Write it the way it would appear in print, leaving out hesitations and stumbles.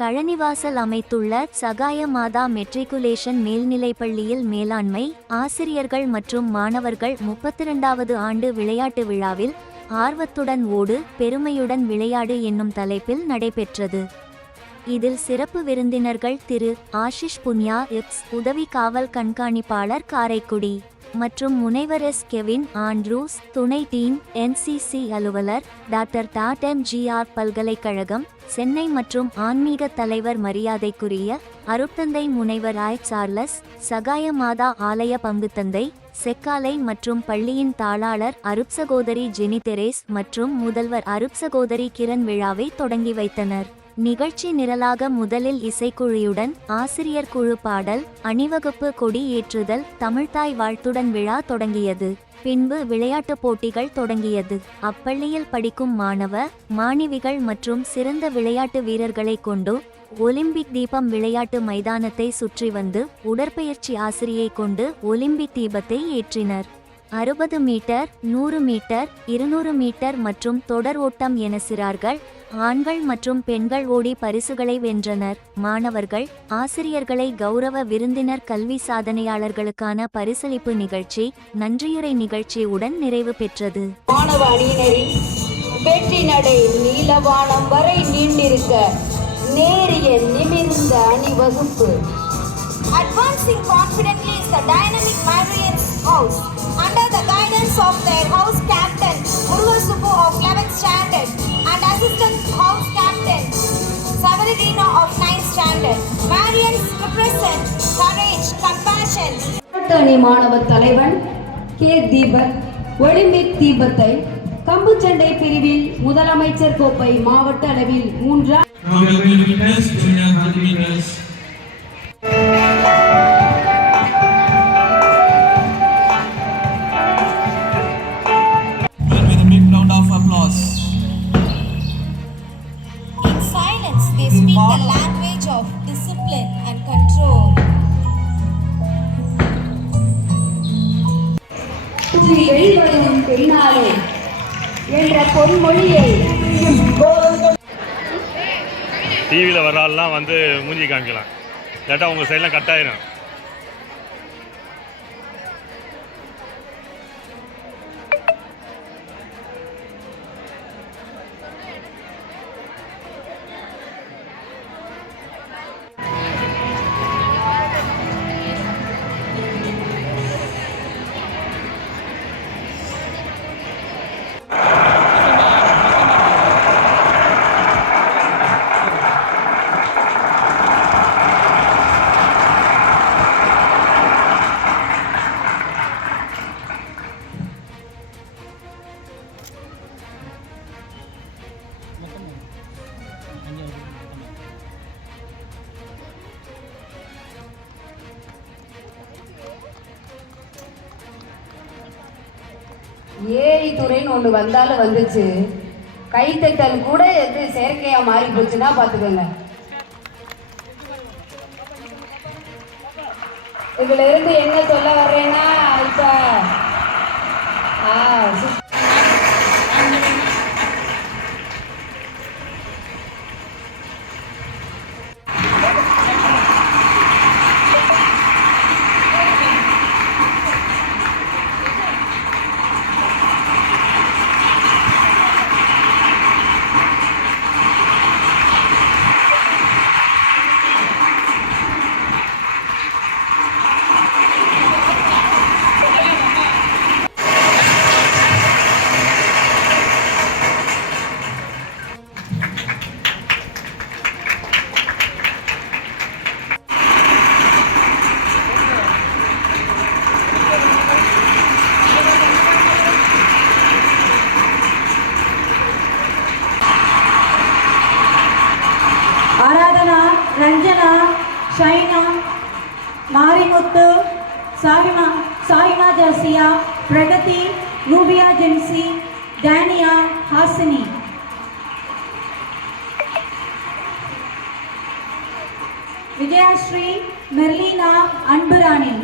கழனிவாசல் அமைத்துள்ள சகாய மாதா மெட்ரிகுலேஷன் மேல்நிலைப்பள்ளியில் மேலாண்மை ஆசிரியர்கள் மற்றும் மாணவர்கள் 32வது ஆண்டு விளையாட்டு விழாவில் ஆர்வத்துடன் ஓடு பெருமையுடன் விளையாடு என்னும் தலைப்பில் நடைபெற்றது. இதில் சிறப்பு விருந்தினர்கள் திரு ஆஷிஷ் புன்யா எப்ஸ் உதவி காவல் கண்காணிப்பாளர் காரைக்குடி மற்றும் முனைவர் எஸ் கெவின் ஆண்ட்ரூஸ் துணை டீன் NCC அலுவலர் டாக்டர் MGR பல்கலைக்கழகம் சென்னை மற்றும் ஆன்மீக தலைவர் மரியாதைக்குரிய அருட்தந்தை முனைவர் சார்லஸ் சகாய மாதா ஆலய பங்குத்தந்தை செக்காலை மற்றும் பள்ளியின் தாளாளர் அருட்சகோதரி ஜெனி தெரேஸ் மற்றும் முதல்வர் அருட்சகோதரி கிரண் விழாவை தொடங்கி வைத்தனர். நிகழ்ச்சி நிரலாக முதலில் இசைக்குழியுடன் ஆசிரியர் குழு பாடல் அணிவகுப்பு கொடி ஏற்றுதல் தமிழ்த்தாய் வாழ்த்துடன் விழா தொடங்கியது. பின்பு விளையாட்டுப் போட்டிகள் தொடங்கியது. அப்பள்ளியில் படிக்கும் மாணவிகள் மற்றும் சிறந்த விளையாட்டு வீரர்களை கொண்டு ஒலிம்பிக் தீபம் விளையாட்டு மைதானத்தை சுற்றி வந்து உடற்பயிற்சி ஆசிரியை கொண்டு ஒலிம்பிக் தீபத்தை ஏற்றினர். 60 மீட்டர் 100 மீட்டர் 200 மீட்டர் மற்றும் தொடர் ஓட்டம் என சிறார்கள் ஆண்கள் மற்றும் பெண்கள் ஓடி பரிசுகளை வென்றனர். மாணவர்கள் ஆசிரியர்களை கௌரவ விருந்தினர் கல்வி சாதனையாளர்களுக்கான பரிசளிப்பு நிகழ்ச்சி நன்றியுரை நிகழ்ச்சியுடன் நிறைவு பெற்றது. மாணவ அணியினரின் வெற்றி நடை நீலவானம் வரை நீண்டிருக்க நேரிய நிமிர்ந்த அணிவகுப்பு. Advancing confidently is the dynamic Marian House under the guidance of their house captain Murugasubu of 11th standard and assistant house captain Savarina of 9th standard. Marians represent courage, compassion. அணி மாணவ தலைவன் கே தீபக் ஒலிம்பிக் தீபத்தை கம்புச்சண்டை பிரிவில் முதலமைச்சர் கோப்பை மாவட்ட அளவில் 3 In silence, they speak the language of discipline and control. வெளிவரும் பெண்ணாலே என்ற பொன்மொழியை டிவியில் வர ஆள்லாம் வந்து மூஞ்சி காமிக்கலாம், இல்லாட்டா உங்கள் சைட்லாம் கட் ஆயிரும். ஏஐ துறைன்னு ஒன்று வந்தாலும் வந்துச்சு, கைத்தட்டல் கூட எது செயற்கையாக மாறி போச்சுன்னா பார்த்துக்கோங்க. இதுல இருந்து என்ன சொல்ல வர்றேன்னா இப்போ ரஞ்சனா, ஷைனா, மாரிமுத்து, சாயிமா ஜாசியா, பிரகதி, ரூபியா ஜென்சி, டேனியா, ஹாசினி. விஜயஸ்ரீ, மெர்லினா, அன்புராணி.